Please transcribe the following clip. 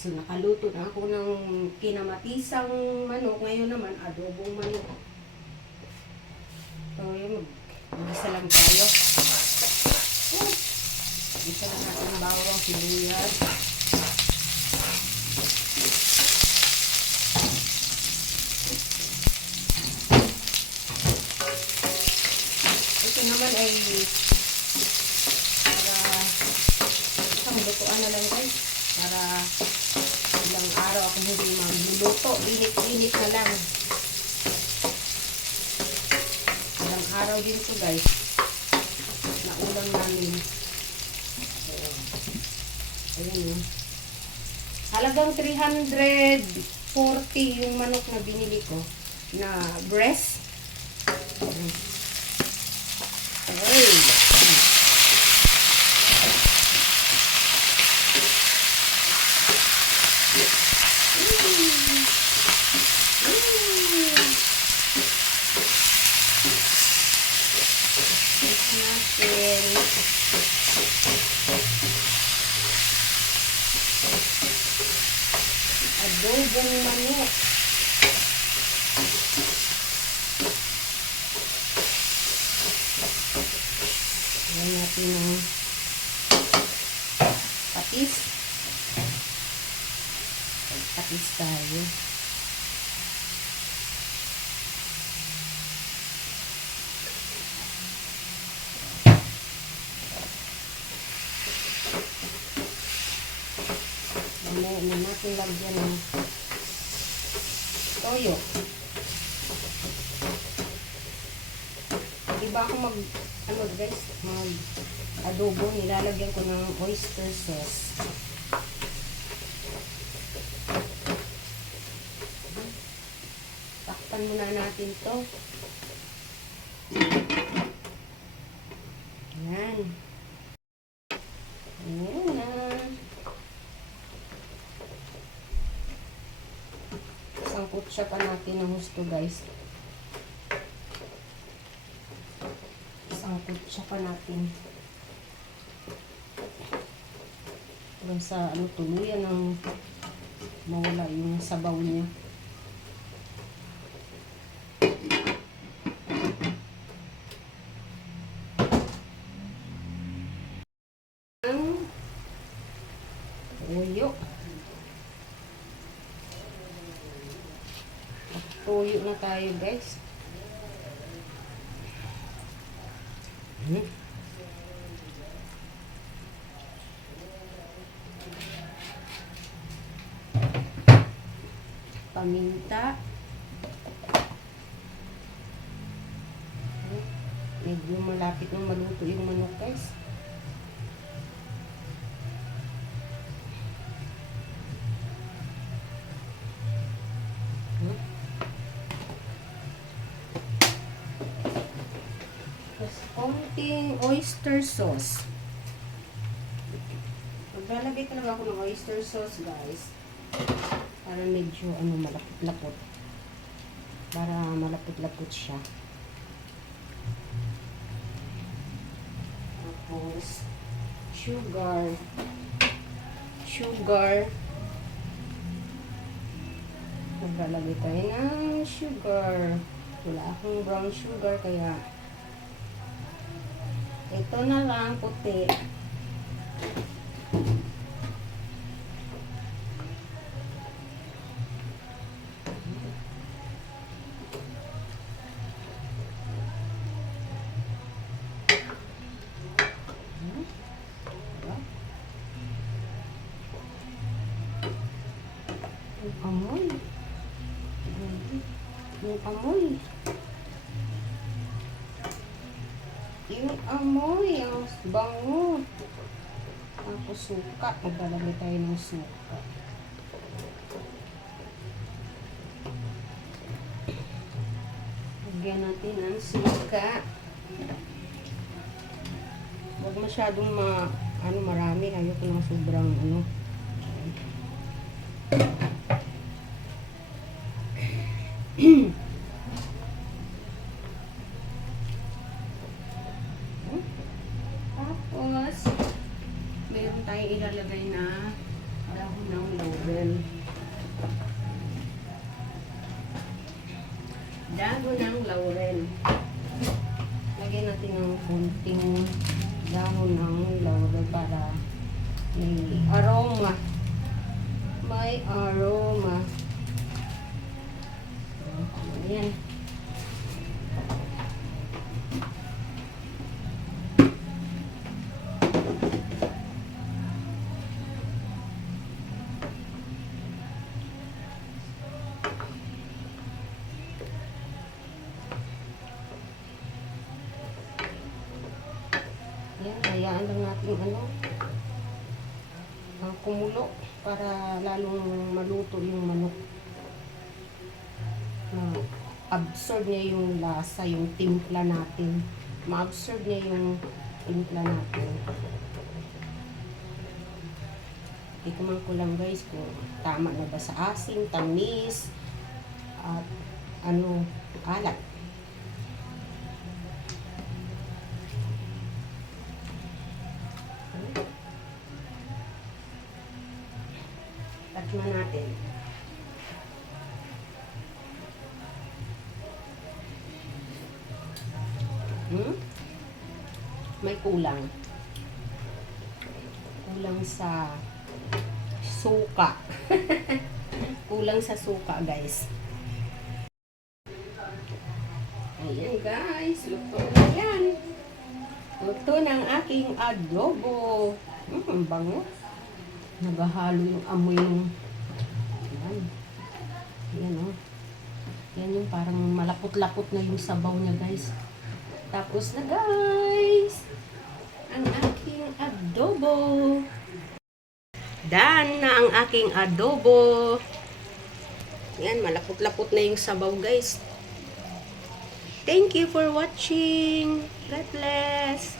So, nakaluto na ako ng kinamatisang manok. Ngayon naman, adobong manok. So, yun, mag-isa lang tayo. Isa lang natin bawang, sibuyas. Ito naman ay para isang lutuan na lang guys. Para ilang araw ako hindi magluluto. Init-init na lang. Ilang araw din ito guys. Na ulam namin. Ayan o. Halagang 340 yung manok na binili ko. Na breast. Ay. Adobong manok. Ayan natin ang patis. Patis tayo. Mamaya na natin lagyan ng toyo. Diba ako guys, adobo, nilalagyan ko ng oyster sauce. Takpan muna natin to. Ayan. Ayan na. Sangkot siya pa natin ng gusto guys. Sangkot siya pa natin. Hanggang sa tuluyan ng mawala yung sabaw niya. Ang toyo. Toyo na tayo guys. Paminta. Medyo malapit ng maluto yung manok guys. Konting oyster sauce. Maglalagay talaga ako ng oyster sauce guys. Para medyo malapot-lapot. Para malapot-lapot siya. Tapos sugar. Maglalagay tayo ng sugar. Wala akong brown sugar kaya ito na lang, puti. Yung amoy. Yung amoy. Yung amoy, ang bango. Tapos suka. Maglalagay tayo ng suka. Lagyan natin ang suka. Huwag masyadong marami. Ayoko ng sobrang Tapos, meron tayong ilalagay na dahon ng laurel. dahon ng laurel. Lagyan natin ng kunting dahon ng laurel para may aroma. May aroma. Ayan. Yan, hayaan lang natin kumulo para lalong maluto yung manok. Absorb niya yung lasa, yung timpla natin. Ma-absorb niya yung timpla natin. Ikuman ko lang guys kung tama na ba sa asin, tamis, at alat. Tatma natin. May kulang. Kulang sa suka. Kulang sa suka, guys. Ayan, guys. Luto na yan. Luto ng aking adobo. Ang bango. Nagahalo yung amoy ng yan. Yan, oh. Yan yung parang malapot-lapot na yung sabaw niya, guys. Tapos na, guys, ang aking adobo. Done na ang aking adobo. Yan, malapot-lapot na yung sabaw, guys. Thank you for watching. God bless.